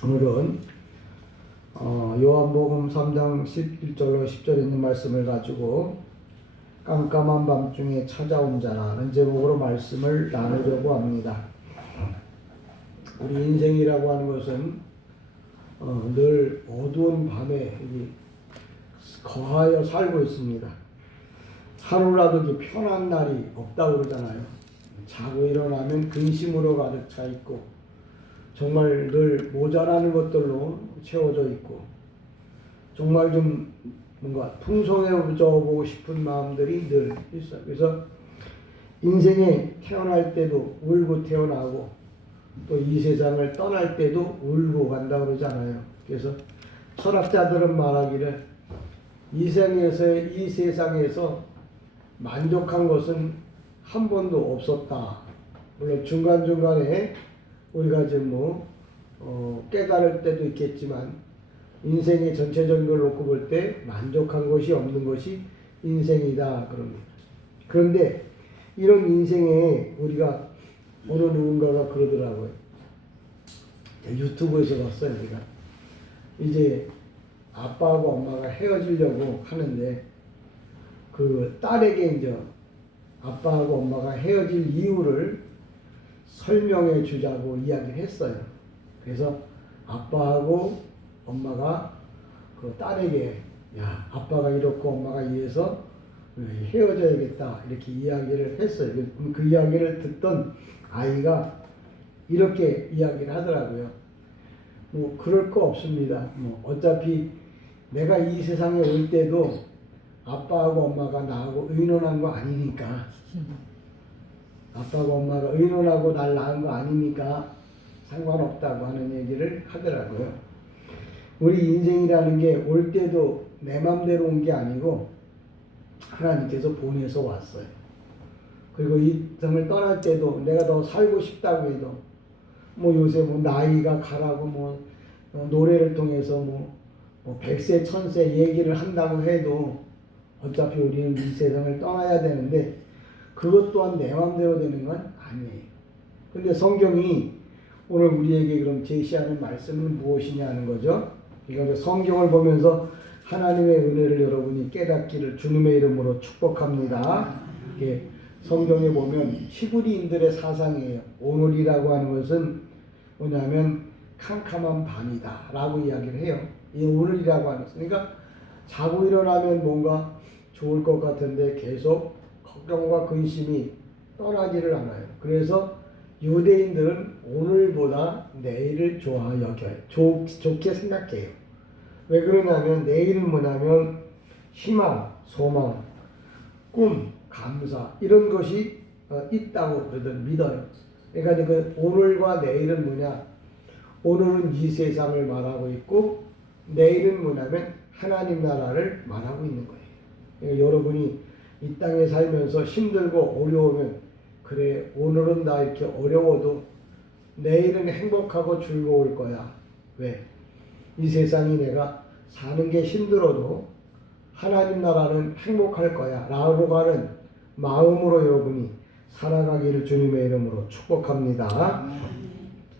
오늘은 요한복음 3장 11절로 10절에 있는 말씀을 가지고 깜깜한 밤중에 찾아온 자라는 제목으로 말씀을 나누려고 합니다. 우리 인생이라고 하는 것은 늘 어두운 밤에 거하여 살고 있습니다. 하루라도 편한 날이 없다고 그러잖아요. 자고 일어나면 근심으로 가득 차 있고 정말 늘 모자라는 것들로 채워져 있고 정말 좀 뭔가 풍성해져 보고 싶은 마음들이 늘 있어요. 그래서 인생에 태어날 때도 울고 태어나고 또 이 세상을 떠날 때도 울고 간다고 그러잖아요. 그래서 철학자들은 말하기를 이 세상에서 만족한 것은 한 번도 없었다. 물론 중간중간에 우리가 좀 깨달을 때도 있겠지만 인생의 전체적인 걸 놓고 볼 때 만족한 것이 없는 것이 인생이다 그럽니다. 그런데 이런 인생에 우리가 어느 누군가가 그러더라고요. 유튜브에서 봤어요. 우리가 이제 아빠하고 엄마가 헤어지려고 하는데 그 딸에게 이제 아빠하고 엄마가 헤어질 이유를 설명해 주자고 이야기를 했어요. 그래서 아빠하고 엄마가 그 딸에게 야 아빠가 이렇고 엄마가 이래서 헤어져야겠다 이렇게 이야기를 했어요. 그 이야기를 듣던 아이가 이렇게 이야기를 하더라고요. 뭐 그럴 거 없습니다. 뭐 어차피 내가 이 세상에 올 때도 아빠하고 엄마가 나하고 의논한 거 아니니까 아빠하고 엄마가 의논하고 날 낳은 거 아니니까 상관없다고 하는 얘기를 하더라고요. 우리 인생이라는 게 올 때도 내 맘대로 온 게 아니고 하나님께서 보내서 왔어요. 그리고 이 땅을 떠날 때도 내가 더 살고 싶다고 해도 뭐 요새 뭐 나이가 가라고 뭐 노래를 통해서 뭐 100세 1000세 얘기를 한다고 해도 어차피 우리는 이 세상을 떠나야 되는데 그것 또한 내 마음대로 되는 건 아니에요. 근데 성경이 오늘 우리에게 그럼 제시하는 말씀은 무엇이냐는 거죠. 그러니까 성경을 보면서 하나님의 은혜를 여러분이 깨닫기를 주님의 이름으로 축복합니다. 이게 성경에 보면 히브리인들의 사상이에요. 오늘이라고 하는 것은 뭐냐면 캄캄한 밤이다 라고 이야기를 해요. 이 오늘이라고 하는 것은 그러니까 자고 일어나면 뭔가 좋을 것 같은데 계속 걱정과 근심이 떠나지를 않아요. 그래서 유대인들은 오늘보다 내일을 좋아 여겨요. 좋게 생각해요. 왜 그러냐면 내일은 뭐냐면 희망, 소망, 꿈, 감사 이런 것이 있다고 그러들 믿어요. 그러니까 그 오늘과 내일은 뭐냐? 오늘은 이 세상을 말하고 있고 내일은 뭐냐면 하나님 나라를 말하고 있는 거예요. 그러니까 여러분이 이 땅에 살면서 힘들고 어려우면 그래 오늘은 나 이렇게 어려워도 내일은 행복하고 즐거울 거야. 왜? 이 세상이 내가 사는 게 힘들어도 하나님 나라는 행복할 거야 라고 하는 마음으로 여러분이 살아가기를 주님의 이름으로 축복합니다.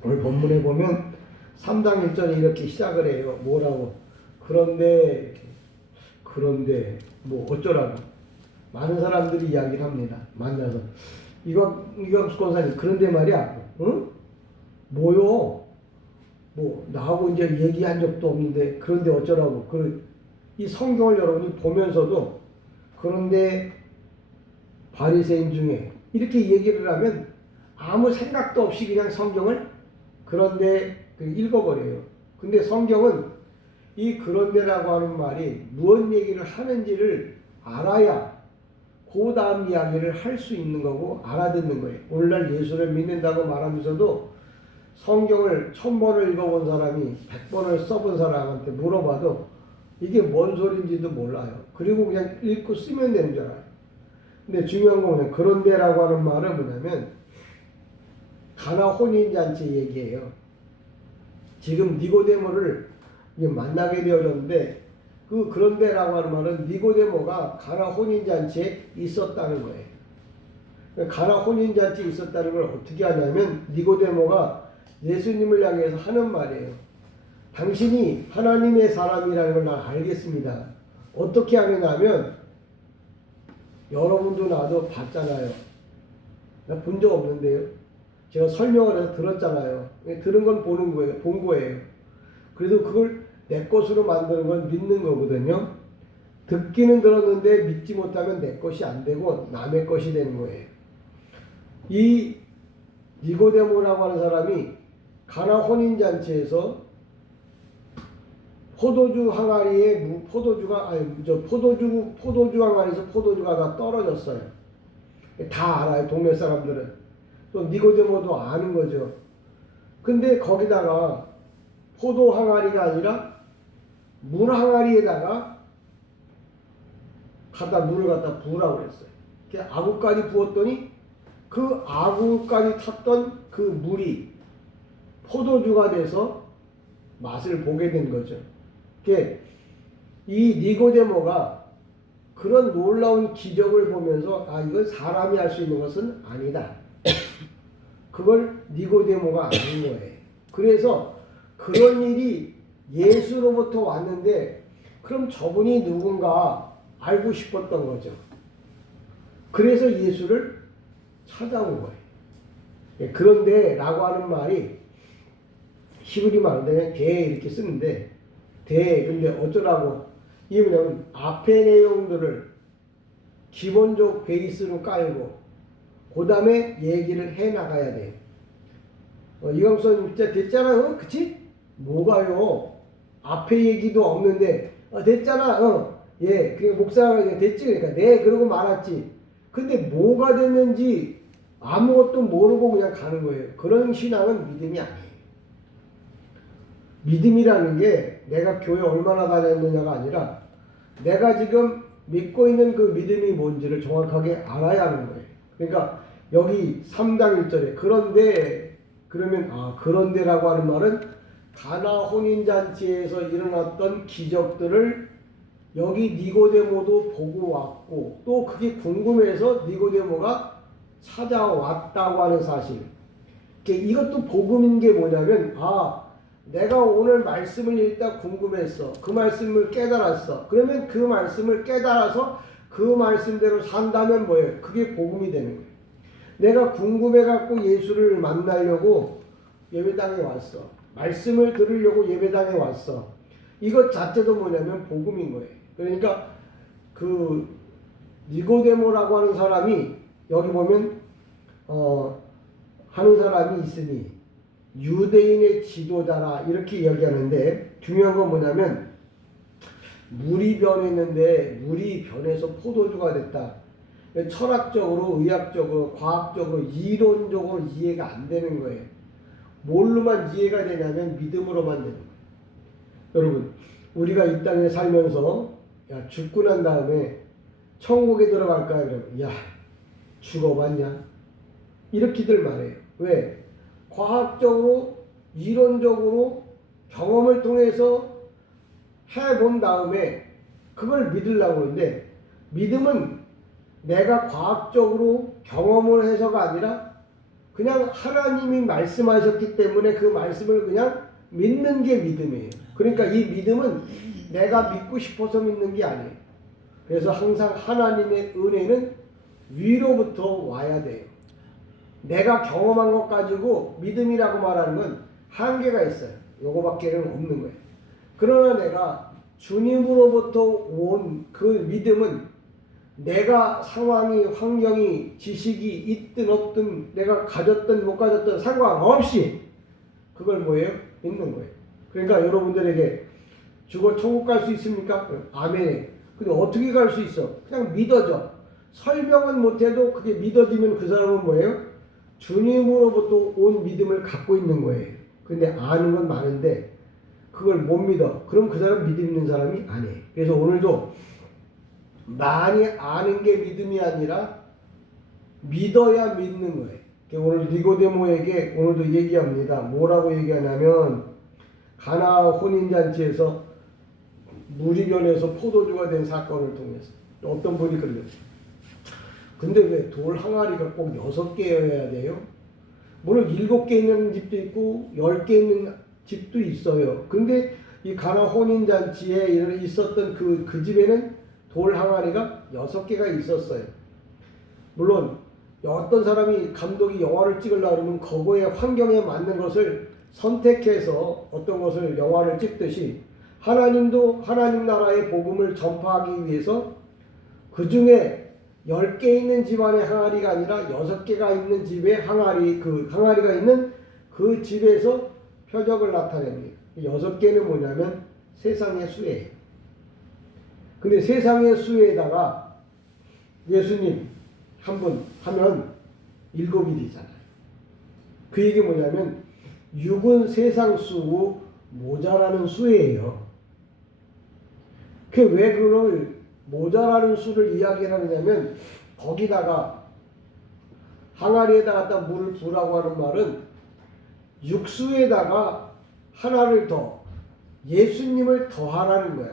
오늘 본문에 보면 3장 1절에 이렇게 시작을 해요. 뭐라고? 그런데 뭐 어쩌라고 많은 사람들이 이야기를 합니다. 만나서 이광수 권사님 그런데 말이야 응? 뭐요? 뭐 나하고 이제 얘기한 적도 없는데 그런데 어쩌라고 이 성경을 여러분이 보면서도 그런데 바리새인 중에 이렇게 얘기를 하면 아무 생각도 없이 그냥 성경을 그런데 읽어버려요. 근데 성경은 이 그런데라고 하는 말이 무엇 얘기를 하는지를 알아야 그 다음 이야기를 할 수 있는 거고 알아듣는 거예요. 오늘날 예수를 믿는다고 말하면서도 성경을 1000번을 읽어본 사람이 100번을 써본 사람한테 물어봐도 이게 뭔 소리인지도 몰라요. 그리고 그냥 읽고 쓰면 되는 줄 알아요. 근데 중요한 건 뭐냐면 그런데라고 하는 말은 뭐냐면 가나 혼인잔치 얘기예요. 지금 니고데모를 만나게 되어졌는데 그런데라고 하는 말은 니고데모가 가나 혼인잔치에 있었다는 거예요. 가나 혼인잔치에 있었다는 걸 어떻게 하냐면 니고데모가 예수님을 향해서 하는 말이에요. 당신이 하나님의 사람이라는 걸 난 알겠습니다. 어떻게 하느냐면 여러분도 나도 봤잖아요. 나 본 적 없는데요. 제가 설명을 해서 들었잖아요. 들은 건 보는 거예요. 본 거예요. 그래도 그걸 내 것으로 만드는 건 믿는 거거든요. 듣기는 들었는데 믿지 못하면 내 것이 안 되고 남의 것이 되는 거예요. 이 니고데모라고 하는 사람이 가나 혼인잔치에서 포도주 항아리에 포도주 항아리에서 포도주가 다 떨어졌어요. 다 알아요, 동네 사람들은. 또 니고데모도 아는 거죠. 근데 거기다가 포도 항아리가 아니라 물 항아리에다가 물을 갖다 부으라고 그랬어요. 아구까지 부었더니 그 아구까지 탔던 그 물이 포도주가 돼서 맛을 보게 된 거죠. 이 니고데모가 그런 놀라운 기적을 보면서 이건 사람이 할 수 있는 것은 아니다. 그걸 니고데모가 아는 거예요. 그래서 그런 일이 예수로부터 왔는데 그럼 저분이 누군가 알고 싶었던 거죠. 그래서 예수를 찾아온 거예요. 그런데 라고 하는 말이 히브리 말로 대 이렇게 쓰는데 근데 어쩌라고 이게 뭐냐면 앞에 내용들을 기본적 베이스로 깔고 그 다음에 얘기를 해 나가야 돼요. 이광선 진짜 됐잖아, 그치? 뭐가요? 앞에 얘기도 없는데 됐잖아, 예, 그 목사가 됐지, 그러니까 네 그러고 말았지. 근데 뭐가 됐는지 아무것도 모르고 그냥 가는 거예요. 그런 신앙은 믿음이 아니에요. 믿음이라는 게 내가 교회 얼마나 다녔느냐가 아니라 내가 지금 믿고 있는 그 믿음이 뭔지를 정확하게 알아야 하는 거예요. 그러니까 여기 3장 1절에 그런데 그러면 그런데라고 하는 말은 가나 혼인잔치에서 일어났던 기적들을 여기 니고데모도 보고 왔고 또 그게 궁금해서 니고데모가 찾아왔다고 하는 사실. 이것도 복음인 게 뭐냐면 내가 오늘 말씀을 읽다 궁금했어. 그 말씀을 깨달았어. 그러면 그 말씀을 깨달아서 그 말씀대로 산다면 뭐예요? 그게 복음이 되는 거예요. 내가 궁금해갖고 예수를 만나려고 예배당에 왔어. 말씀을 들으려고 예배당에 왔어. 이것 자체도 뭐냐면 복음인 거예요. 그러니까 그 니고데모라고 하는 사람이 여기 보면 하는 사람이 있으니 유대인의 지도자라 이렇게 이야기하는데 중요한 건 뭐냐면 물이 변했는데 물이 변해서 포도주가 됐다. 철학적으로, 의학적으로, 과학적으로, 이론적으로 이해가 안 되는 거예요. 뭘로만 이해가 되냐면 믿음으로만 되는 거예요. 여러분, 우리가 이 땅에 살면서 죽고 난 다음에 천국에 들어갈까요? 그러면 죽어봤냐? 이렇게들 말해요. 왜? 과학적으로, 이론적으로 경험을 통해서 해본 다음에 그걸 믿으려고 하는데 믿음은 내가 과학적으로 경험을 해서가 아니라 그냥 하나님이 말씀하셨기 때문에 그 말씀을 그냥 믿는 게 믿음이에요. 그러니까 이 믿음은 내가 믿고 싶어서 믿는 게 아니에요. 그래서 항상 하나님의 은혜는 위로부터 와야 돼요. 내가 경험한 것 가지고 믿음이라고 말하는 건 한계가 있어요. 요거밖에는 없는 거예요. 그러나 내가 주님으로부터 온 그 믿음은 내가 상황이, 환경이, 지식이 있든 없든 내가 가졌든 못 가졌든 상관없이 그걸 뭐예요? 믿는 거예요. 그러니까 여러분들에게 죽어 천국 갈 수 있습니까? 아멘. 근데 어떻게 갈 수 있어? 그냥 믿어져. 설명은 못해도 그게 믿어지면 그 사람은 뭐예요? 주님으로부터 온 믿음을 갖고 있는 거예요. 근데 아는 건 많은데 그걸 못 믿어. 그럼 그 사람 믿음 있는 사람이 아니에요. 그래서 오늘도 많이 아는 게 믿음이 아니라 믿어야 믿는 거예요. 오늘 니고데모에게 오늘도 얘기합니다. 뭐라고 얘기하냐면 가나 혼인잔치에서 물이 변해서 포도주가 된 사건을 통해서 어떤 분이 그래요. 근데 왜 돌 항아리가 꼭 6개여야 돼요? 물론 7개 있는 집도 있고 10개 있는 집도 있어요. 근데 이 가나 혼인잔치에 있었던 그 집에는 돌 항아리가 6개가 있었어요. 물론 어떤 사람이 감독이 영화를 찍으려고 그러면 그거의 환경에 맞는 것을 선택해서 어떤 것을 영화를 찍듯이 하나님도 하나님 나라의 복음을 전파하기 위해서 그 중에 10개 있는 집안의 항아리가 아니라 6개가 있는 집의 항아리, 그 항아리가 있는 그 집에서 표적을 나타냅니다. 6개는 뭐냐면 세상의 수예요. 근데 세상의 수에다가 예수님 한 분 하면 7이 되잖아요. 그 얘기 뭐냐면 6은 세상 수고 모자라는 수예요. 왜 그걸 모자라는 수를 이야기를 하느냐면 거기다가 항아리에다가 물을 부으라고 하는 말은 육수에다가 하나를 더 예수님을 더하라는 거야.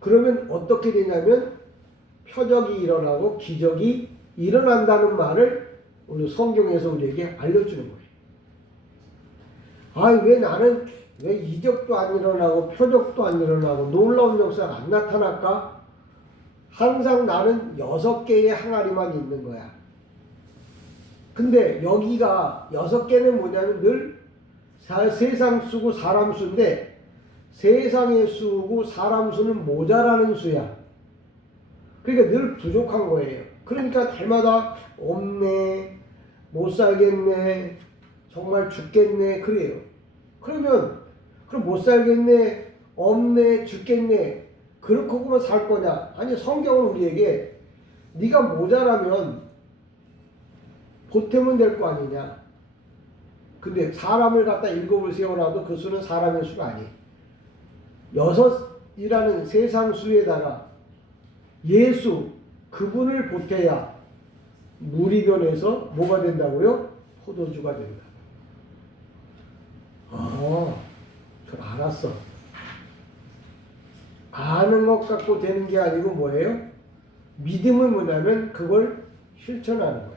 그러면 어떻게 되냐면 표적이 일어나고 기적이 일어난다는 말을 우리 성경에서 우리에게 알려주는 거예요. 왜 나는 왜 이적도 안 일어나고 표적도 안 일어나고 놀라운 역사가 안 나타날까? 항상 나는 6개의 항아리만 있는 거야. 근데 여기가 6개는 뭐냐면 늘 세상 수고 사람 수인데 세상의 수고 사람 수는 모자라는 수야. 그러니까 늘 부족한 거예요. 그러니까 달마다 없네, 못 살겠네, 정말 죽겠네 그래요. 그러면 그럼 못 살겠네, 없네, 죽겠네 그렇게만 살 거냐? 아니 성경은 우리에게 네가 모자라면 보태면 될 거 아니냐. 근데 사람을 갖다 7을 세워놔도 그 수는 사람의 수가 아니에요. 6이라는 세상 수에다가 예수 그분을 보태야 물이 변해서 뭐가 된다고요? 포도주가 된다. 그걸 알았어. 아는 것 갖고 되는 게 아니고 뭐예요? 믿음은 뭐냐면 그걸 실천하는 거예요.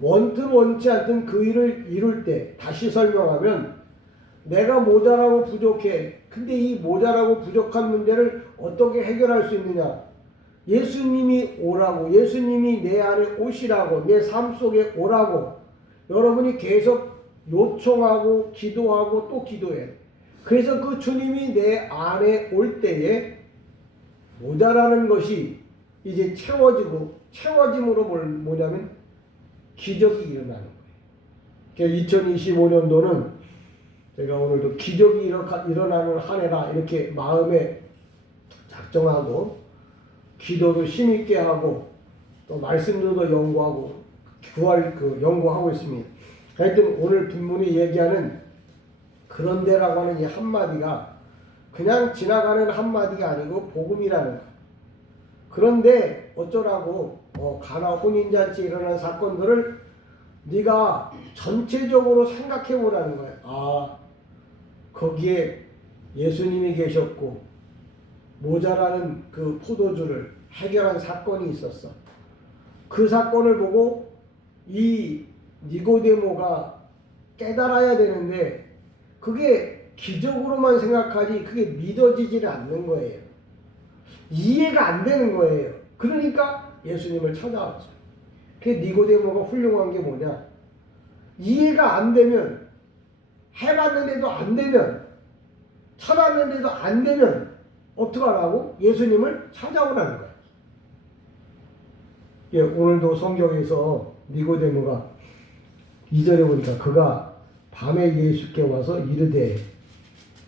원튼 원치 않든 그 일을 이룰 때 다시 설명하면 내가 모자라고 부족해. 근데 이 모자라고 부족한 문제를 어떻게 해결할 수 있느냐? 예수님이 오라고, 예수님이 내 안에 오시라고, 내 삶 속에 오라고 여러분이 계속 요청하고 기도하고 또 기도해. 그래서 그 주님이 내 안에 올 때에 모자라는 것이 이제 채워지고 채워짐으로 뭐냐면 기적이 일어나는 거예요. 2025년도는 제가 오늘도 기적이 일어나는 한 해라 이렇게 마음에 작정하고 기도도 힘있게 하고 또 말씀도 연구하고 연구하고 있습니다. 하여튼 오늘 본문이 얘기하는 그런데라고 하는 이 한마디가 그냥 지나가는 한마디가 아니고 복음이라는 거예요. 그런데 어쩌라고 가나 혼인잔치에 일어난 사건들을 네가 전체적으로 생각해 보라는 거예요. 거기에 예수님이 계셨고 모자라는 그 포도주를 해결한 사건이 있었어. 그 사건을 보고 이 니고데모가 깨달아야 되는데 그게 기적으로만 생각하지 그게 믿어지지는 않는 거예요. 이해가 안 되는 거예요. 그러니까 예수님을 찾아왔죠. 그 니고데모가 훌륭한 게 뭐냐? 이해가 안 되면 해봤는데도 안 되면 찾았는데도 안 되면 어떡하라고? 예수님을 찾아오라는 거예요. 오늘도 성경에서 니고데모가 2절에 보니까 그가 밤에 예수께 와서 이르되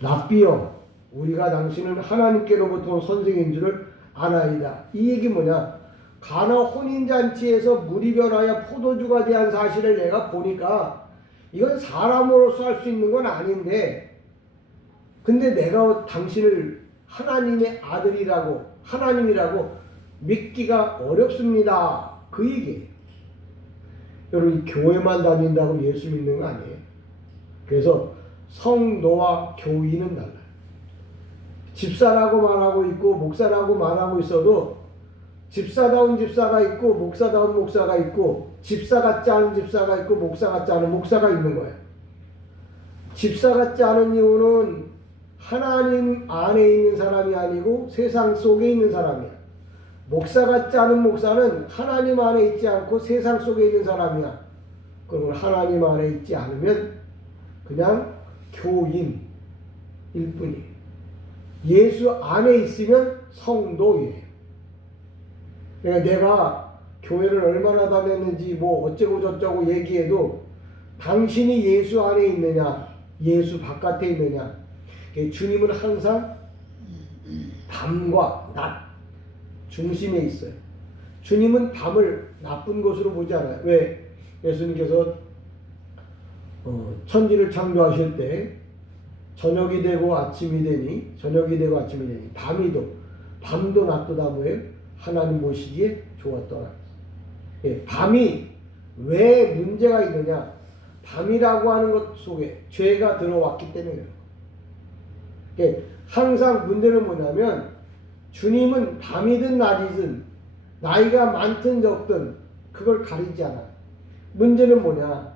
랍비여 우리가 당신은 하나님께로부터 온 선생인 줄을 아나이다. 이 얘기 뭐냐? 가나 혼인잔치에서 물이 변하여 포도주가 대한 사실을 내가 보니까 이건 사람으로서 할 수 있는 건 아닌데 근데 내가 당신을 하나님의 아들이라고 하나님이라고 믿기가 어렵습니다. 그 얘기예요. 여러분 교회만 다닌다고 예수 믿는 거 아니에요. 그래서 성도와 교인은 달라요. 집사라고 말하고 있고 목사라고 말하고 있어도 집사다운 집사가 있고 목사다운 목사가 있고 집사 같지 않은 집사가 있고 목사 같지 않은 목사가 있는 거예요. 집사 같지 않은 이유는 하나님 안에 있는 사람이 아니고 세상 속에 있는 사람이야. 목사 같지 않은 목사는 하나님 안에 있지 않고 세상 속에 있는 사람이야. 그러면 하나님 안에 있지 않으면 그냥 교인일 뿐이에요. 예수 안에 있으면 성도예요. 그러니까 내가 교회를 얼마나 다녔는지 뭐 어쩌고 저쩌고 얘기해도 당신이 예수 안에 있느냐 예수 바깥에 있느냐. 주님은 항상 밤과 낮 중심에 있어요. 주님은 밤을 나쁜 것으로 보지 않아요. 왜? 예수님께서 천지를 창조하실 때 저녁이 되고 아침이 되니 밤도 낮도 다 뭐예요? 하나님 보시기에 좋았더라. 예, 밤이 왜 문제가 있느냐? 밤이라고 하는 것 속에 죄가 들어왔기 때문에요. 예, 항상 문제는 뭐냐면 주님은 밤이든 낮이든 나이가 많든 적든 그걸 가리지 않아. 문제는 뭐냐?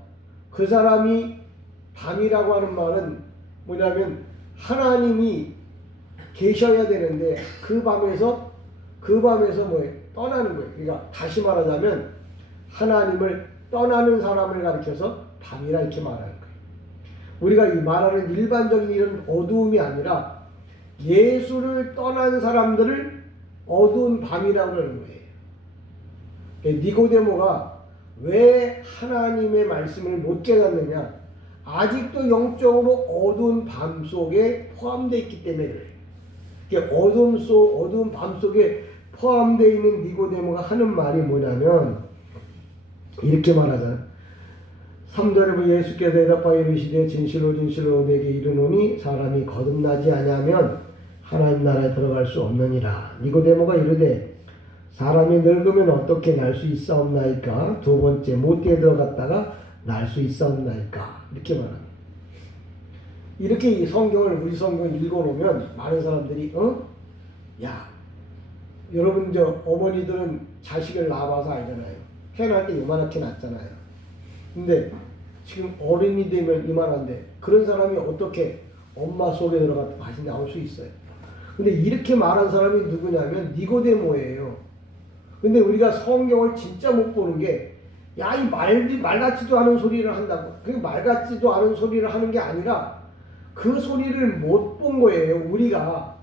그 사람이 밤이라고 하는 말은 뭐냐면 하나님이 계셔야 되는데 그 밤에서 뭐예요? 떠나는 거예요. 그러니까 다시 말하자면 하나님을 떠나는 사람을 가리켜서 밤이라 이렇게 말하는 거예요. 우리가 이 말하는 일반적인 이런 어두움이 아니라 예수를 떠난 사람들을 어두운 밤이라고 하는 거예요. 니고데모가 왜 하나님의 말씀을 못 깨닫느냐? 아직도 영적으로 어두운 밤 속에 포함되어 있기 때문에 그래요. 어두운 밤 속에 포함되어 있는 니고데모가 하는 말이 뭐냐면 이렇게 말하잖아요. 3절에 예수께서 대답하여 이르시되 진실로 내게 이르노니 사람이 거듭나지 아니하면 하나님 나라에 들어갈 수 없느니라. 니고데모가 이르되 사람이 늙으면 어떻게 날 수 있사옵나이까? 두 번째 못되게 들어갔다가 날 수 있사옵나이까? 이렇게 말합니다. 이렇게 이 성경을 우리 성경을 읽어놓으면 많은 사람들이 야 여러분 어머니들은 자식을 낳아봐서 알잖아요. 태어날 때 요만하게 낳잖아요. 근데 지금 어른이 되면 이만한데 그런 사람이 어떻게 엄마 속에 들어가서 다시 나올 수 있어요. 근데 이렇게 말한 사람이 누구냐면 니고데모예요. 근데 우리가 성경을 진짜 못 보는 게 야 이 말 같지도 않은 소리를 한다고. 그게 말 같지도 않은 소리를 하는 게 아니라 그 소리를 못 본 거예요. 우리가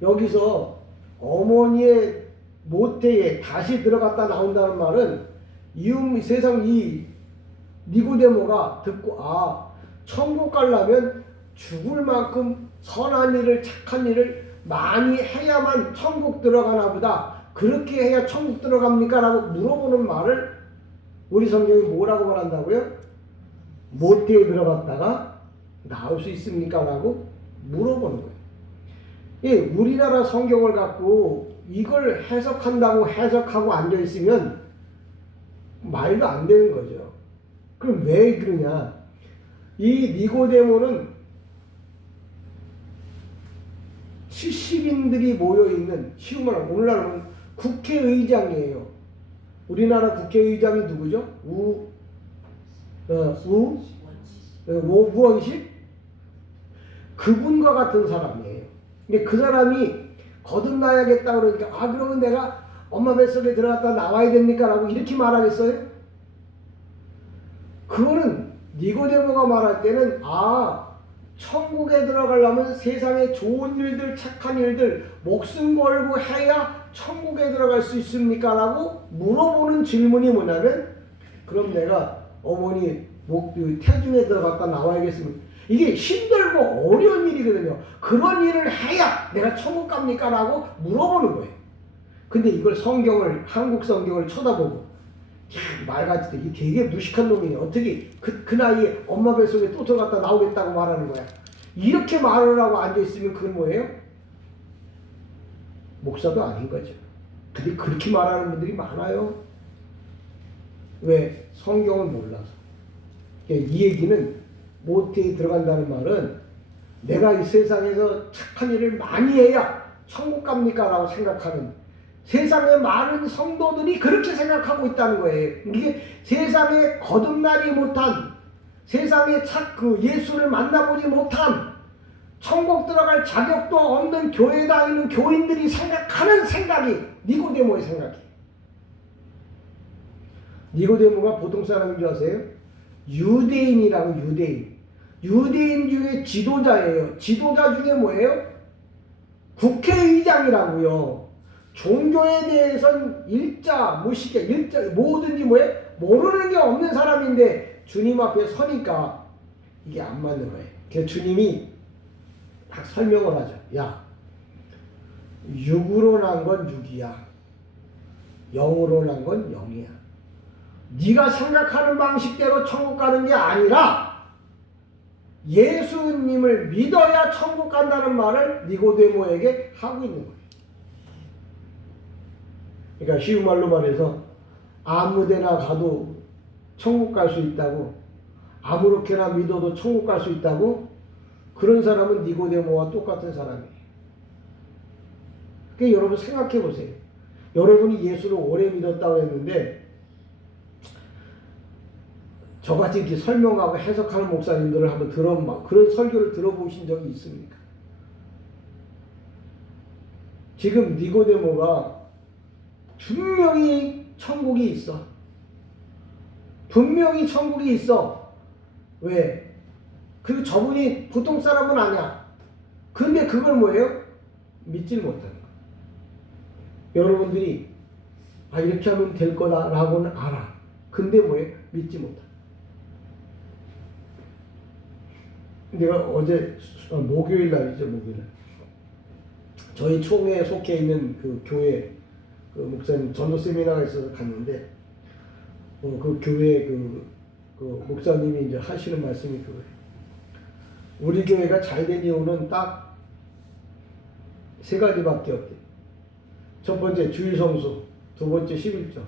여기서 어머니의 모태에 다시 들어갔다 나온다는 말은 세상 이 니고데모가 듣고 천국 가려면 죽을 만큼 선한 일을 착한 일을 많이 해야만 천국 들어가나 보다. 그렇게 해야 천국 들어갑니까? 라고 물어보는 말을 우리 성경이 뭐라고 말한다고요? 모태에 들어갔다가 나올 수 있습니까? 라고 물어보는 거예요. 예, 우리나라 성경을 갖고 이걸 해석하고 앉아있으면 말도 안 되는 거죠. 그럼 왜 그러냐? 이 니고데모는 70인들이 모여있는, 쉬운 말로 오늘날은 국회의장이에요. 우리나라 국회의장이 누구죠? 우원식? 그분과 같은 사람이에요. 근데 그 사람이 거듭나야겠다 그러니까 그러면 내가 엄마 뱃속에 들어갔다 나와야 됩니까? 라고 이렇게 말하겠어요? 그거는 니고데모가 말할 때는 천국에 들어가려면 세상에 좋은 일들, 착한 일들 목숨 걸고 해야 천국에 들어갈 수 있습니까? 라고 물어보는 질문이 뭐냐면 그럼 내가 어머니 태중에 들어갔다 나와야겠습니까? 이게 힘들고 어려운 일이거든요. 그런 일을 해야 내가 천국 갑니까? 라고 물어보는 거예요. 근데 이걸 한국 성경을 쳐다보고 말같이 이게 되게 무식한 놈이네. 어떻게 그 나이에 엄마 뱃속에 또 들어갔다 나오겠다고 말하는 거야. 이렇게 말을 하고 앉아있으면 그건 뭐예요? 목사도 아닌 거죠. 근데 그렇게 말하는 분들이 많아요. 왜? 성경을 몰라서. 이 얘기는 모태에 들어간다는 말은 내가 이 세상에서 착한 일을 많이 해야 천국 갑니까? 라고 생각하는 세상의 많은 성도들이 그렇게 생각하고 있다는 거예요. 이게 세상에 거듭나지 못한 세상에 그 예수를 만나보지 못한 천국 들어갈 자격도 없는 교회 다니는 교인들이 생각하는 생각이 니고데모의 생각이에요. 니고데모가 보통 사람인 줄 아세요? 유대인이라고. 유대인 중에 지도자예요. 지도자 중에 뭐예요? 국회의장이라고요. 종교에 대해서는 무식해. 뭐든지 뭐예요? 모르는 게 없는 사람인데 주님 앞에 서니까 이게 안 맞는 거예요. 그래서 주님이 딱 설명을 하죠. 야, 육으로 난 건 육이야. 영으로 난 건 영이야. 네가 생각하는 방식대로 천국 가는 게 아니라 예수님을 믿어야 천국 간다는 말을 니고데모에게 하고 있는 거예요. 그러니까 쉬운 말로 말해서 아무데나 가도 천국 갈 수 있다고, 아무렇게나 믿어도 천국 갈 수 있다고, 그런 사람은 니고데모와 똑같은 사람이에요. 그러니까 여러분 생각해 보세요. 여러분이 예수를 오래 믿었다고 했는데 저같이 이렇게 설명하고 해석하는 목사님들을 한번 그런 설교를 들어보신 적이 있습니까? 지금 니고데모가 분명히 천국이 있어. 분명히 천국이 있어. 왜? 그리고 저분이 보통 사람은 아니야. 근데 그걸 뭐예요? 믿질 못하는 거야. 여러분들이 이렇게 하면 될 거다라고는 알아. 근데 뭐예요? 믿지 못해. 내가 어제 목요일 날이죠, 목요일 날. 저희 총회에 속해 있는 그 교회 그 목사님 전도 세미나가 있어서 갔는데 그 교회 그 목사님이 이제 하시는 말씀이 그거예요. 우리 교회가 잘 된 이유는 딱 세 가지밖에 없대. 첫 번째 주일 성수, 두 번째 11조,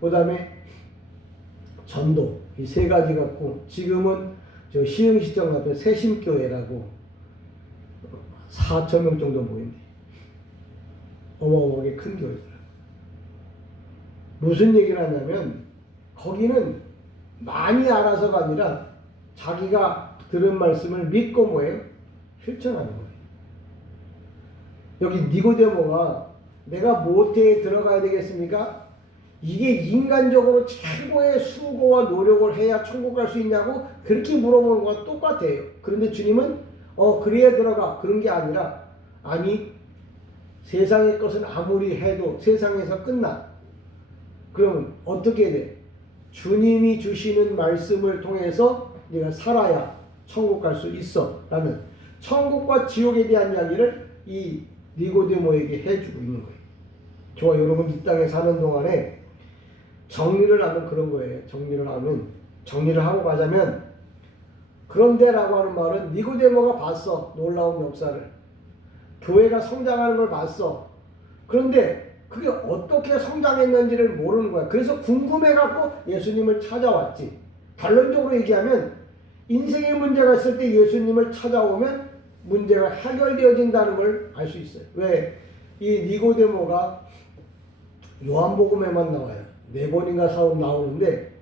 그 다음에 전도. 이 세 가지 갖고 지금은 저 시흥시청 앞에 새심교회라고 4,000명 정도 모인대. 어마어마하게 큰 교회더라고요. 무슨 얘기를 하냐면 거기는 많이 알아서가 아니라 자기가 들은 말씀을 믿고 뭐예요? 실천하는 거예요. 여기 니고데모가 내가 모태에 들어가야 되겠습니까? 이게 인간적으로 최고의 수고와 노력을 해야 천국 갈 수 있냐고 그렇게 물어보는 거와 똑같아요. 그런데 주님은 그래야 들어가. 그런 게 아니라 아니 세상의 것은 아무리 해도 세상에서 끝나. 그러면 어떻게 돼? 주님이 주시는 말씀을 통해서 네가 살아야 천국 갈 수 있어 라는 천국과 지옥에 대한 이야기를 이 니고데모에게 해주고 있는 거예요. 저와 여러분 이 땅에 사는 동안에 정리를 하면 그런 거예요. 정리를 하고 가자면 그런데라고 하는 말은 니고데모가 봤어. 놀라운 역사를. 교회가 성장하는 걸 봤어. 그런데 그게 어떻게 성장했는지를 모르는 거야. 그래서 궁금해갖고 예수님을 찾아왔지. 결론적으로 얘기하면 인생에 문제가 있을 때 예수님을 찾아오면 문제가 해결되어진다는 걸 알 수 있어요. 왜? 이 니고데모가 요한복음에만 나와요. 4번인가 나오는데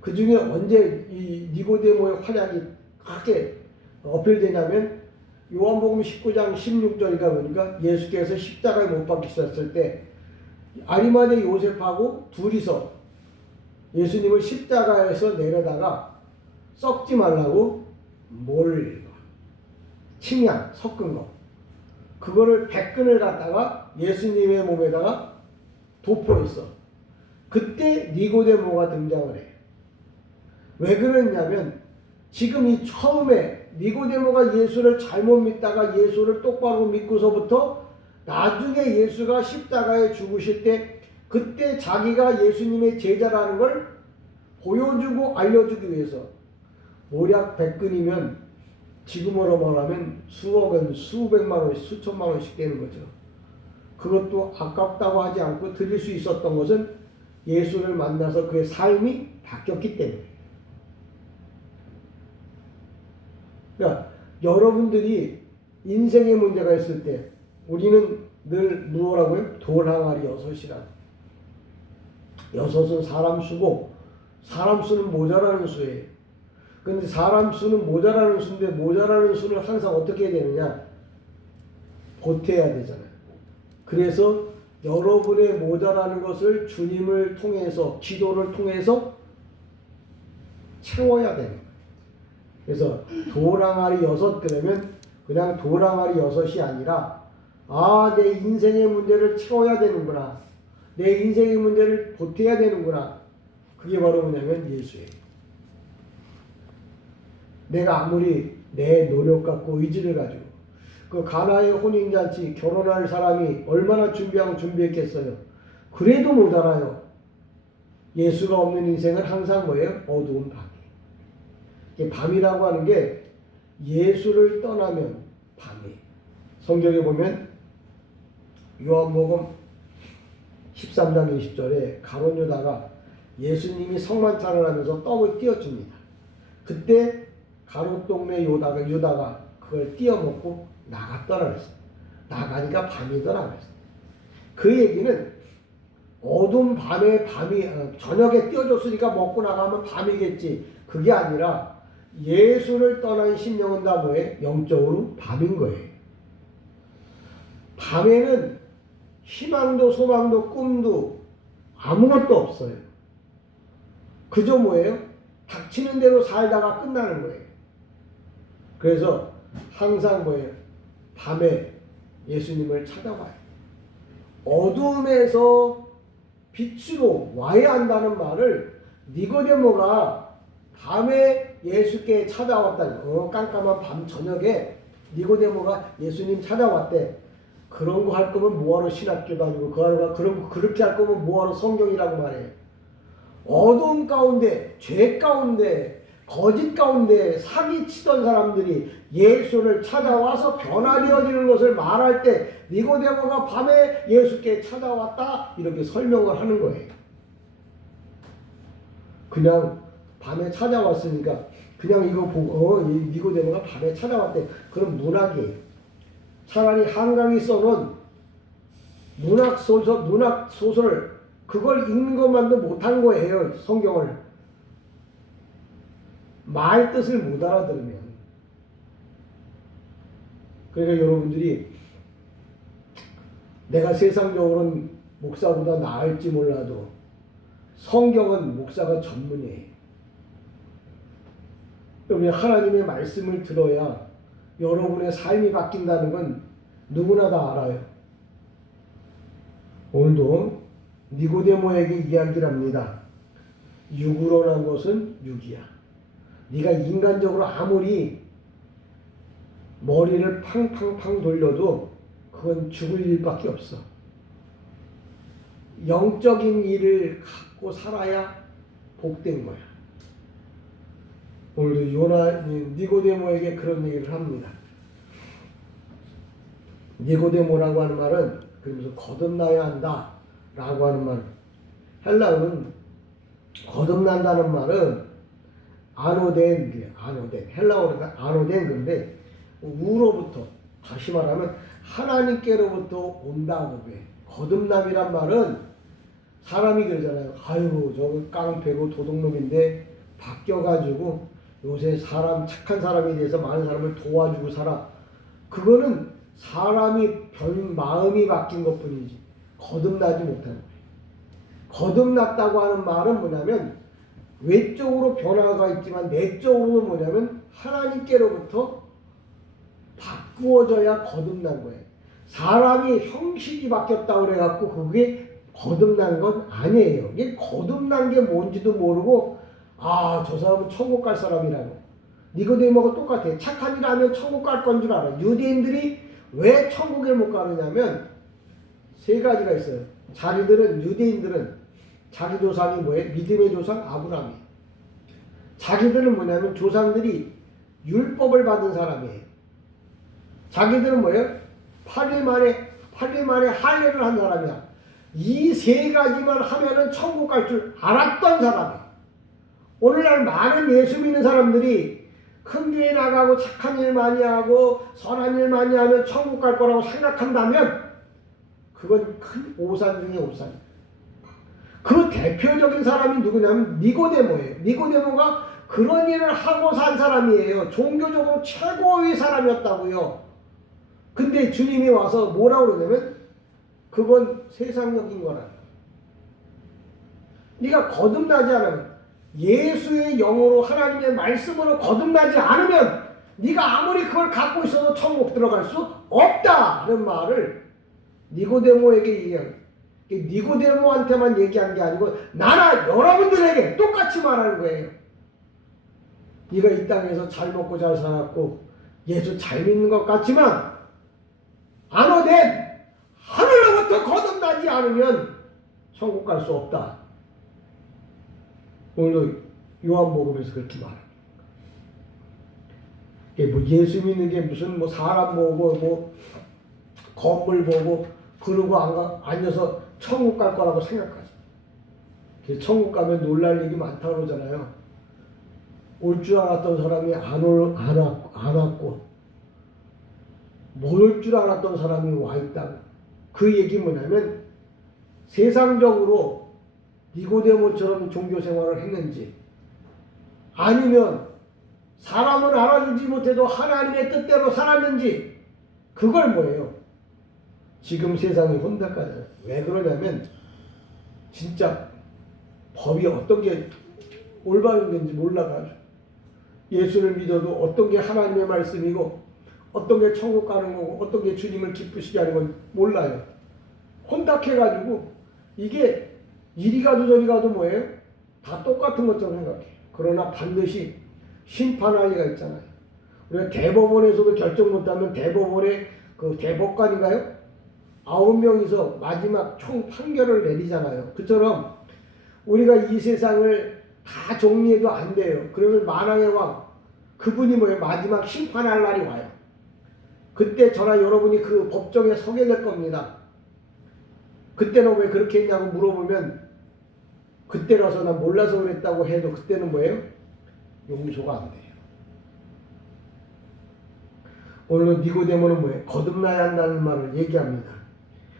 그 중에 언제 이 니고데모의 활약이 크게 어필되냐면 요한복음 19장 16절인가 보니까 예수께서 십자가에 못 박히셨을 때 아리마대 요셉하고 둘이서 예수님을 십자가에서 내려다가 썩지 말라고 침향 섞은 거 그거를 100근을 갖다가 예수님의 몸에다가 도포했어. 그때 니고데모가 등장을 해. 왜 그랬냐면 지금 이 처음에 니고데모가 예수를 잘못 믿다가 예수를 똑바로 믿고서부터 나중에 예수가 십자가에 죽으실 때 그때 자기가 예수님의 제자라는 걸 보여주고 알려주기 위해서 모략 100근이면 지금으로 말하면 수억원, 수백만 원, 수천만 원씩 되는 거죠. 그것도 아깝다고 하지 않고 드릴 수 있었던 것은 예수를 만나서 그의 삶이 바뀌었기 때문에. 그러니까 여러분들이 인생에 문제가 있을 때 우리는 늘 뭐라고요? 돌항아리 6이라고. 6은 사람 수고 사람 수는 모자라는 수예요. 근데 사람 수는 모자라는 수인데 모자라는 수를 항상 어떻게 해야 되느냐? 보태야 되잖아요. 그래서 여러분의 모자라는 것을 주님을 통해서, 기도를 통해서 채워야 되는 거예요. 그래서 도랑아리 6 그러면 그냥 도랑아리 6이 아니라 내 인생의 문제를 채워야 되는구나. 내 인생의 문제를 보태야 되는구나. 그게 바로 뭐냐면 예수예요. 내가 아무리 내 노력 갖고 의지를 가지고 그 가나의 혼인잔치 결혼할 사람이 얼마나 준비하고 준비했겠어요. 그래도 모자라요. 예수가 없는 인생은 항상 뭐예요? 어두운 밤이에요. 밤이라고 하는 게 예수를 떠나면 밤이에요. 성경에 보면 요한복음 13장 20절에 가룟 유다가 예수님이 성만찬을 하면서 떡을 띄워줍니다. 그때 가롯 동네 유다가 그걸 띄워먹고 나갔더라 그랬어요. 나가니까 밤이더라 그랬어요. 그 얘기는 어두운 밤에 저녁에 띄워줬으니까 먹고 나가면 밤이겠지. 그게 아니라 예수를 떠난 심령은 다 뭐예요? 영적으로 밤인 거예요. 밤에는 희망도 소망도 꿈도 아무것도 없어요. 그저 뭐예요? 닥치는 대로 살다가 끝나는 거예요. 그래서 항상 뭐예요? 밤에 예수님을 찾아와요. 어둠에서 빛으로 와야 한다는 말을 니고데모가 밤에 예수께 찾아왔다. 깜깜한 밤 저녁에 니고데모가 예수님 찾아왔대. 그런 거 할 거면 뭐하러 신학교 다니고 그렇게 할 거면 뭐하러 성경이라고 말해. 어둠 가운데, 죄 가운데, 거짓 가운데 사기치던 사람들이 예수를 찾아와서 변화되어지는 것을 말할 때 니고데모가 밤에 예수께 찾아왔다 이렇게 설명을 하는 거예요. 그냥 밤에 찾아왔으니까 그냥 이거 보고 니고데모가 밤에 찾아왔대. 그럼 문학이에요. 차라리 한강이 써놓은 문학 소설 그걸 읽는 것만도 못한 거예요. 성경을 말 뜻을 못 알아들으면. 그러니까 여러분들이 내가 세상적으로는 목사보다 나을지 몰라도 성경은 목사가 전문이에요. 여러분이 하나님의 말씀을 들어야 여러분의 삶이 바뀐다는 건 누구나 다 알아요. 오늘도 니고데모에게 이야기를 합니다. 육으로 난 것은 육이야. 네가 인간적으로 아무리 머리를 팡팡팡 돌려도 그건 죽을 일밖에 없어. 영적인 일을 갖고 살아야 복된 거야. 오늘도 니고데모에게 그런 얘기를 합니다. 니고데모라고 하는 말은 그러면서 거듭나야 한다 라고 하는 말. 헬라어는 거듭난다는 말은 아노덴, 헬라어로 아노덴 건데 우로부터, 다시 말하면 하나님께로부터 온다고 해. 거듭남이란 말은 사람이 그러잖아요. 아이고 저거 깡패고 도둑놈인데 바뀌어가지고 요새 착한 사람이 돼서 많은 사람을 도와주고 살아. 그거는 사람이 마음이 바뀐 것 뿐이지 거듭나지 못하는 거예요. 거듭났다고 하는 말은 뭐냐면 외적으로 변화가 있지만 내적으로는 뭐냐면 하나님께로부터 바꾸어져야 거듭난 거예요. 사람이 형식이 바뀌었다고 그래갖고 그게 거듭난 건 아니에요. 이게 거듭난 게 뭔지도 모르고 저 사람은 천국 갈 사람이라고. 니고데모가 똑같아. 착한 일 하면 천국 갈 건 줄 알아. 유대인들이 왜 천국에 못 가느냐면 3가지가 있어요. 유대인들은 자기 조상이 뭐예요? 믿음의 조상 아브라함이에요. 자기들은 뭐냐면 조상들이 율법을 받은 사람이에요. 자기들은 뭐예요? 8일 만에 할례를 한 사람이야. 이 3가지만 하면은 천국 갈 줄 알았던 사람이에요. 오늘날 많은 예수 믿는 사람들이 큰 교회 나가고 착한 일 많이 하고 선한 일 많이 하면 천국 갈 거라고 생각한다면 그건 큰 오산 중에 오산이에요. 그 대표적인 사람이 누구냐면 니고데모예요. 니고데모가 그런 일을 하고 산 사람이에요. 종교적으로 최고의 사람이었다고요. 근데 주님이 와서 뭐라고 그러냐면 그건 세상적인 거라. 네가 거듭나지 않으면, 예수의 영으로 하나님의 말씀으로 거듭나지 않으면 네가 아무리 그걸 갖고 있어도 천국 들어갈 수 없다는 말을 니고데모에게 얘기한, 니고데모한테만 얘기한 게 아니고 나나 여러분들에게 똑같이 말하는 거예요. 네가 이 땅에서 잘 먹고 잘 살았고 예수 잘 믿는 것 같지만 안오된 하늘로부터 거듭나지 않으면 천국 갈 수 없다. 오늘도 요한복음에서 그렇게 말합니다. 뭐 예수 믿는 게 무슨 뭐 사람 보고 뭐 건물 보고 그러고 앉아서 천국 갈 거라고 생각하죠. 천국 가면 놀랄 일이 많다고 그러잖아요. 올 줄 알았던 사람이 안 왔고 못 올 줄 알았던 사람이 와 있다고. 그 얘기 뭐냐면 세상적으로 니고데모처럼 종교 생활을 했는지 아니면 사람은 알아주지 못해도 하나님의 뜻대로 살았는지 그걸 뭐예요? 지금 세상이 혼탁하잖아요. 왜 그러냐면 진짜 법이 어떤 게 올바른 건지 몰라가지고 예수를 믿어도 어떤 게 하나님의 말씀이고 어떤 게 천국 가는 거고 어떤 게 주님을 기쁘시게 하는 건 몰라요. 혼탁해가지고 이게 이리 가도 저리 가도 뭐예요? 다 똑같은 것처럼 생각해요. 그러나 반드시 심판할 리가 있잖아요. 우리가 대법원에서도 결정 못하면 대법원의 그 대법관인가요? 9명이서 마지막 총 판결을 내리잖아요. 그처럼 우리가 이 세상을 다 정리해도 안 돼요. 그러면 만왕의 왕 그분이 뭐예요? 마지막 심판할 날이 와요. 그때 저나 여러분이 그 법정에 서게 될 겁니다. 그때는 왜 그렇게 했냐고 물어보면 그때라서 난 몰라서 그랬다고 해도 그때는 뭐예요? 용서가 안 돼요. 오늘 니고데모는 뭐예요? 거듭나야 한다는 말을 얘기합니다.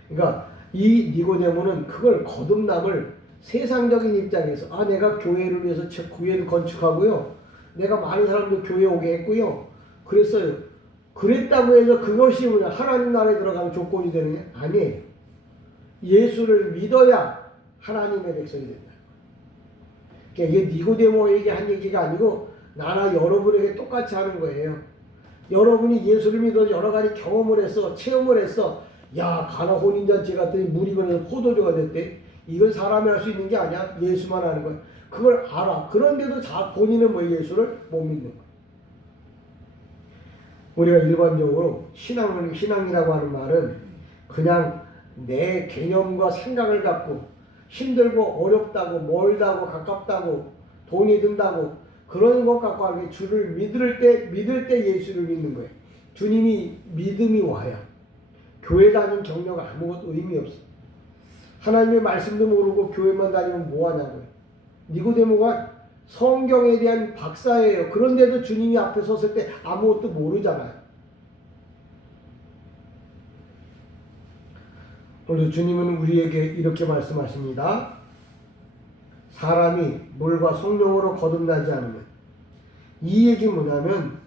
그러니까 이 니고데모는 그걸 거듭남을 세상적인 입장에서 내가 교회를 위해서 교회를 건축하고요. 내가 많은 사람들 교회 오게 했고요. 그랬어요. 그랬다고 해서 그것이 뭐냐 하나님 나라에 들어가는 조건이 되느냐? 아니에요. 예수를 믿어야 하나님의 백성이 된다. 그러니까 이게 니고데모에게 한 얘기가 아니고 나나 여러분에게 똑같이 하는 거예요. 여러분이 예수를 믿어 여러 가지 경험을 했어, 체험을 했어. 야, 가나 혼인잔치 갔더니 물이 건너서 포도주가 됐대. 이건 사람이 할 수 있는 게 아니야. 예수만 하는 거야. 그걸 알아. 그런데도 본인은 뭐 예수를 못 믿는 거야. 우리가 일반적으로 신앙이라고 하는 말은 그냥 내 개념과 생각을 갖고 힘들고 어렵다고 멀다고 가깝다고 돈이 든다고 그런 것 갖고 하는 게 주를 믿을 때 예수를 믿는 거예요. 주님이 믿음이 와야 교회 다니는 경력 아무것도 의미 없어. 하나님의 말씀도 모르고 교회만 다니면 뭐하냐고요. 니고데모가 성경에 대한 박사예요. 그런데도 주님이 앞에 섰을 때 아무것도 모르잖아요. 오늘 주님은 우리에게 이렇게 말씀하십니다. 사람이 물과 성령으로 거듭나지 않으면, 이 얘기 뭐냐면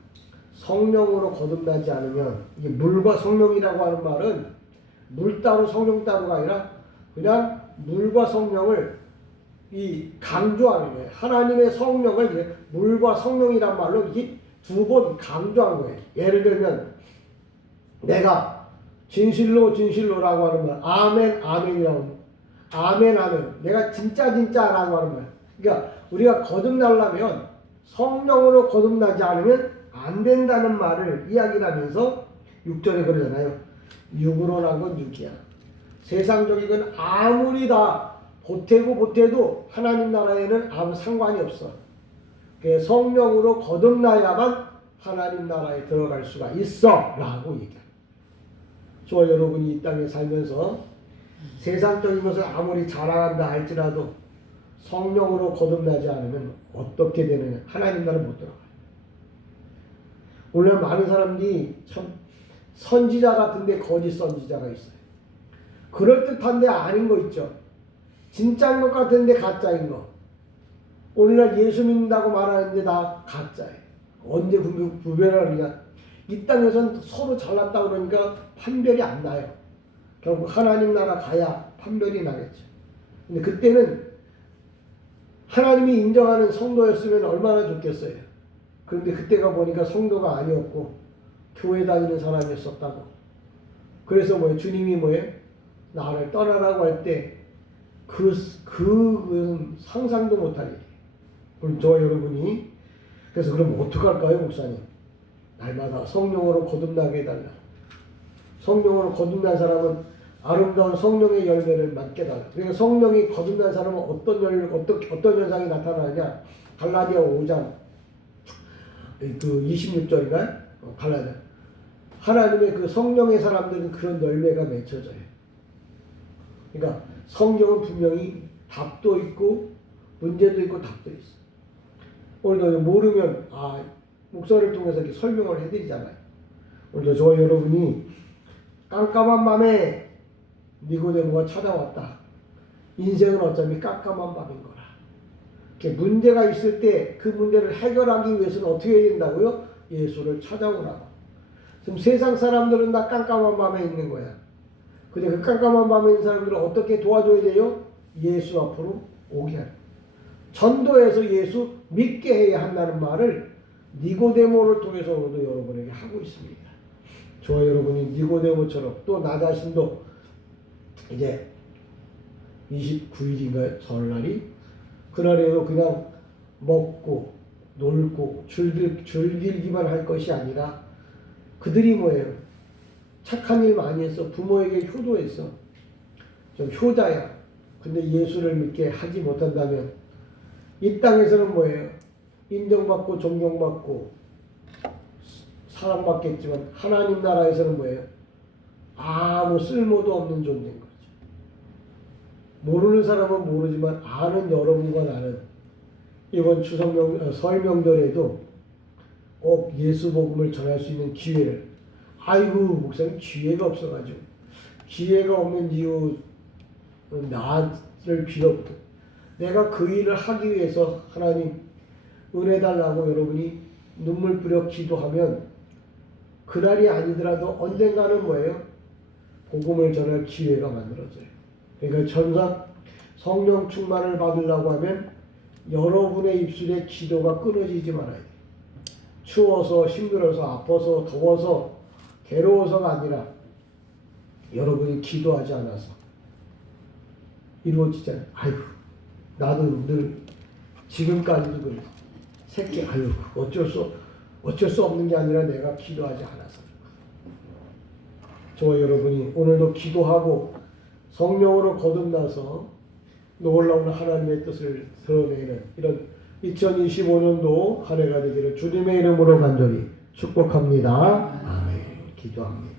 성령으로 거듭나지 않으면, 이게 물과 성령이라고 하는 말은 물 따로 성령 따로가 아니라 그냥 물과 성령을 강조하는 거예요. 하나님의 성령을 물과 성령이란 말로 이게 두 번 강조한 거예요. 예를 들면 내가 진실로라고 하는 말, 아멘 아멘이라고 하는 말, 아멘 내가 진짜라고 하는 말. 그러니까 우리가 거듭나려면 성령으로 거듭나지 않으면 안 된다는 말을 이야기를 하면서 6절에 그러잖아요. 육으로 난 건 육이야. 세상적인 건 아무리 다 보태도 하나님 나라에는 아무 상관이 없어. 성령으로 거듭나야만 하나님 나라에 들어갈 수가 있어 라고 얘기합니다. 저와 여러분이 이 땅에 살면서 세상적인 것을 아무리 자랑한다 할지라도 성령으로 거듭나지 않으면 어떻게 되느냐. 하나님 나라에 못 들어가요. 오늘 많은 사람들이 참 선지자 같은데 거짓 선지자가 있어요. 그럴듯한데 아닌 거 있죠. 진짜인 것 같은데 가짜인 거. 오늘날 예수 믿는다고 말하는데 다 가짜예요. 언제 구별을 하느냐. 이 땅에선 서로 잘났다 그러니까 판별이 안 나요. 결국 하나님 나라 가야 판별이 나겠죠. 근데 그때는 하나님이 인정하는 성도였으면 얼마나 좋겠어요. 그런데 그때가 보니까 성도가 아니었고 교회 다니는 사람이었었다고. 그래서 뭐예요? 주님이 뭐예요? 나를 떠나라고 할 때 그건 상상도 못할 일이에요. 그럼 저와 여러분이 그래서 그럼 어떡할까요, 목사님? 날마다 성령으로 거듭나게 해달라. 성령으로 거듭난 사람은 아름다운 성령의 열매를 맡게 달라. 그러니까 성령이 거듭난 사람은 어떤 현상이 나타나느냐? 갈라디아 5장 그 26절인가요? 갈라디아. 하나님의 그 성령의 사람들은 그런 열매가 맺혀져요. 그러니까 성경은 분명히 답도 있고 문제도 있고 답도 있어. 오늘도 모르면 목사를 통해서 이렇게 설명을 해드리잖아요. 오늘도 저와 여러분이 깜깜한 밤에 니고데모가 찾아왔다. 인생은 어차피 깜깜한 밤인 거라. 이렇게 문제가 있을 때 그 문제를 해결하기 위해서는 어떻게 해야 된다고요? 예수를 찾아오라고. 지금 세상 사람들은 다 깜깜한 밤에 있는 거야. 근데 그 깜깜한 밤에 있는 사람들을 어떻게 도와줘야 돼요? 예수 앞으로 오게 하는. 전도해서 예수 믿게 해야 한다는 말을 니고데모를 통해서 오늘도 여러분에게 하고 있습니다. 저와 여러분이 니고데모처럼 또 나 자신도 이제 29일인가요? 설날이? 그날에도 그냥 먹고 놀고 즐기기만 할 것이 아니라 그들이 뭐예요? 착한 일 많이 했어. 부모에게 효도했어. 좀 효자야. 근데 예수를 믿게 하지 못한다면 이 땅에서는 뭐예요? 인정받고 존경받고 사랑받겠지만 하나님 나라에서는 뭐예요? 아무 쓸모도 없는 존재인 거죠. 모르는 사람은 모르지만 아는 여러분과 나는 이번 설 명절에도 꼭 예수 복음을 전할 수 있는 기회를 목사님 기회가 없어가지고 기회가 없는 이유 나를 비롯해 내가 그 일을 하기 위해서 하나님 은혜 달라고 여러분이 눈물 뿌려 기도하면 그날이 아니더라도 언젠가는 뭐예요? 복음을 전할 기회가 만들어져요. 그러니까 성령 충만을 받으려고 하면 여러분의 입술에 기도가 끊어지지 말아야 돼요. 추워서 힘들어서 아파서 더워서 괴로워서가 아니라 여러분이 기도하지 않아서 이루어지잖아요. 나도 늘 지금까지도 그래. 새끼 어쩔 수 없는 게 아니라 내가 기도하지 않아서. 저와 여러분이 오늘도 기도하고 성령으로 거듭나서 놀라운 하나님의 뜻을 드러내는 이런 2025년도 한 해가 되기를 주님의 이름으로 간절히 축복합니다. 아멘. 기도합니다.